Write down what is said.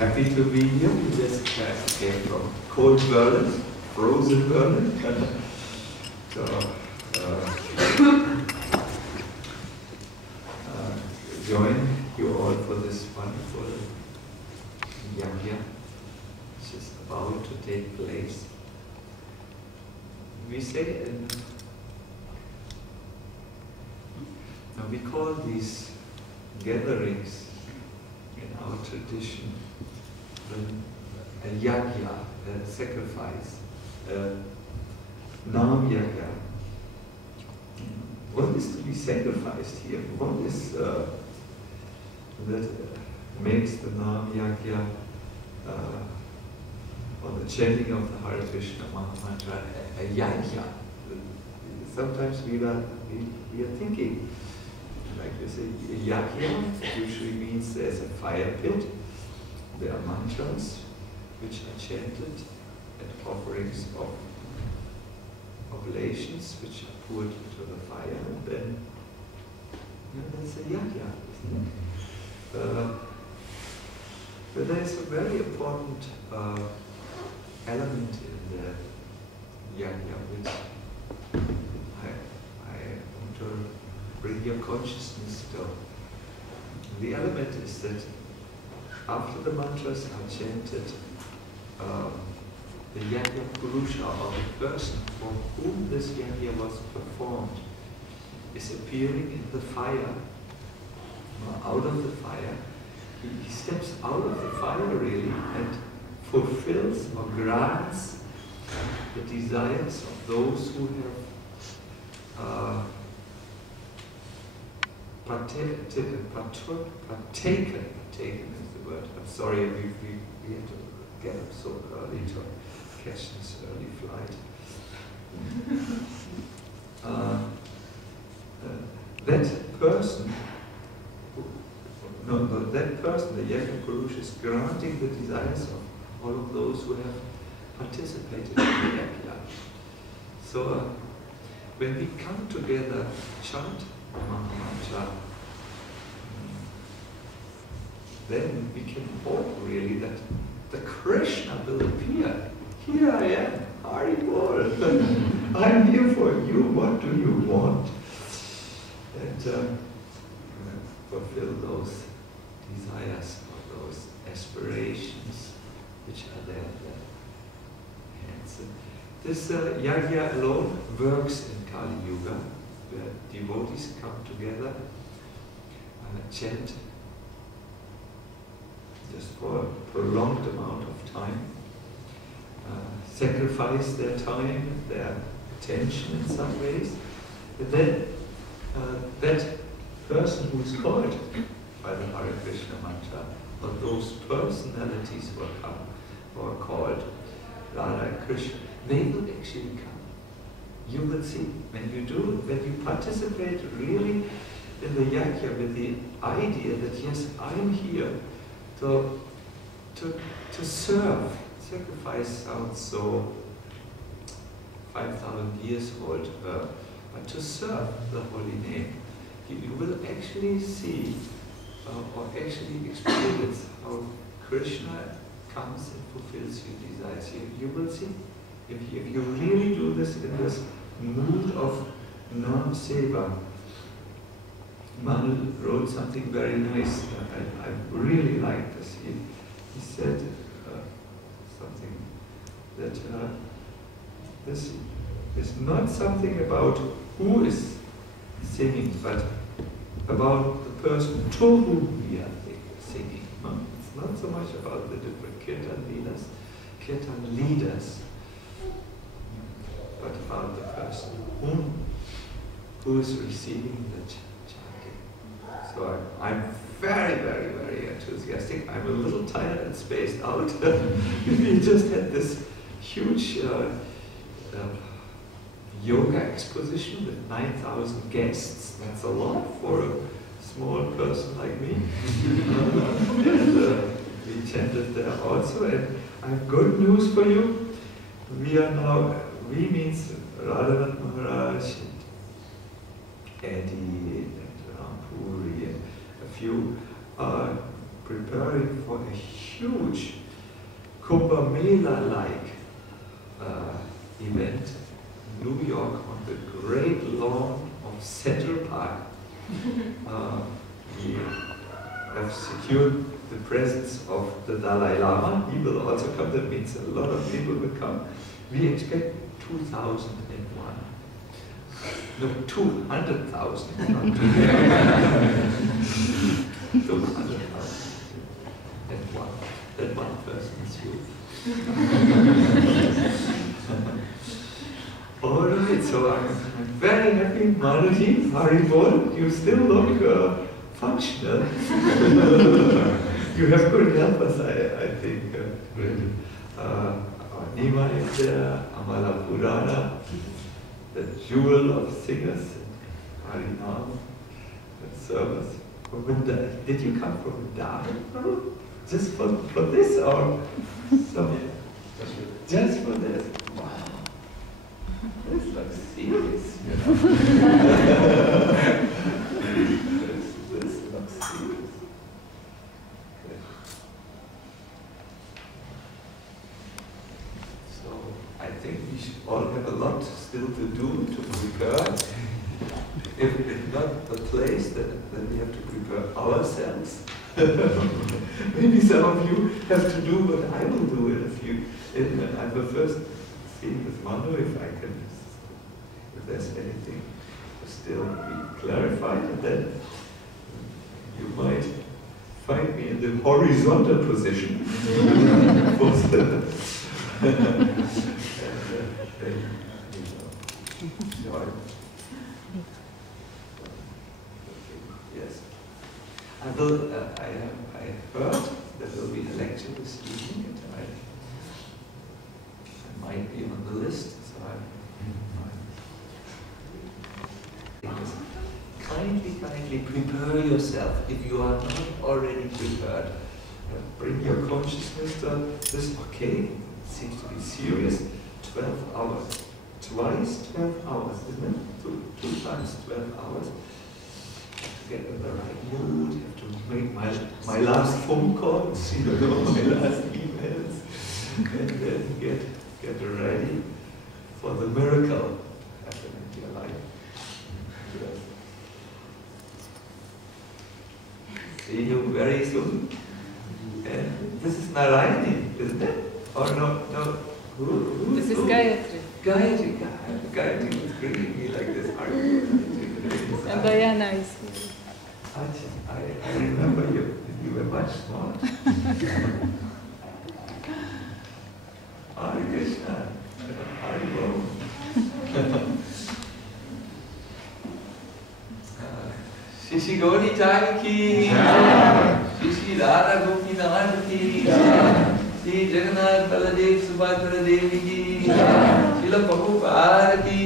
Happy to be here. We just came from cold Berlin, frozen Berlin. So, join you all for this wonderful yajna, which is about to take place. We say, we call these gatherings in our tradition a yajna, a sacrifice, nam yajna. What is to be sacrificed here? What is that makes the nam yajna or the chanting of the Hare Krishna mantra a yajna? Sometimes we are thinking like this. A yajna usually means there's a fire pit. There are mantras which are chanted and offerings of oblations which are poured into the fire, and then that's a yajna, isn't it? But there's a very important element in the yajna which I want to bring your consciousness to. The element is that after the mantras are chanted, the yajna purusha, or the person for whom this yajna was performed, is appearing in the fire, or out of the fire. He steps out of the fire really and fulfills or grants the desires of those who have partaken is the word. I'm sorry, we had to get up so early to catch this early flight. That person, the yajna purusha, is granting the desires of all of those who have participated in the yajna. So when we come together, chant mantra, then we can hope really that the Krishna will appear. Here I am, Haribol. I'm here for you. What do you want? And fulfill those desires or those aspirations which are there in their hands. This yajna alone works in Kali Yuga, where devotees come together, chant just for a prolonged amount of time, sacrifice their time, their attention in some ways, and then that person who is called by the Hare Krishna mantra, or those personalities who are come, who are called Radha and Krishna, they will actually come. You will see, when you participate really in the yajna with the idea that yes, I'm here to serve. Sacrifice sounds so 5,000 years old, but to serve the holy name, you will actually see or actually experience how Krishna comes and fulfills your desires. You will see. If you really do this in this mood of nam-seva. Manu wrote something very nice. I really like this. He said something that this is not something about who is singing, but about the person to whom we are singing. It's not so much about the different kirtan leaders, but about the person who is receiving the chanting. So I'm very, very, very enthusiastic. I'm a little tired and spaced out. We just had this huge yoga exposition with 9,000 guests. That's a lot for a small person like me. And we chanted there also. And I have good news for you. We are now, we means Radhanath Maharaj, and Eddie, and Rampuri, and a few preparing for a huge Kumbh Mela-like event in New York on the great lawn of Central Park. We have secured the presence of the Dalai Lama. He will also come. That means a lot of people will come. We expect 2001. No, 200,000. 200,000. That one person is you. All right, so I'm very happy, Maruti, Haribol, you still look functional. You have good helpers, I think. Nima is there, Amala Purana, the jewel of singers, Harinam, and servers. Did you come from Dhaka? Just for this, or some? Just for this? Wow. This looks serious, you know. this looks serious. So I think we should all have a lot still to do to prepare. If not the place, then we have to prepare ourselves. Maybe some of you have to do what I will do in a few. I will first see with Manu if there's anything to still be clarified, and then you might find me in the horizontal position. Yes. I heard there will be a lecture this evening, and I might be on the list, so kindly prepare yourself if you are not already prepared. Bring your consciousness to this. Okay, it seems to be serious. 12 hours. Twice 12 hours, isn't it? Two times 12 hours. Get in the right mood, have to make my last phone calls, my last emails, and then get ready for the miracle happening in your life. Yes. See you very soon. And this is Narayani, isn't it? Or no? Who This is Gayatri. Gayatri was greeting me like this. And Diana is here. I remember you. You were much smart. Hare Krishna. Hare Bol. Shishi Gauri Jai ki. Shishi Radha Gopinath ki. Shri Jagannath Baladev Subhadra Devi ki. Srila Prabhupada ki.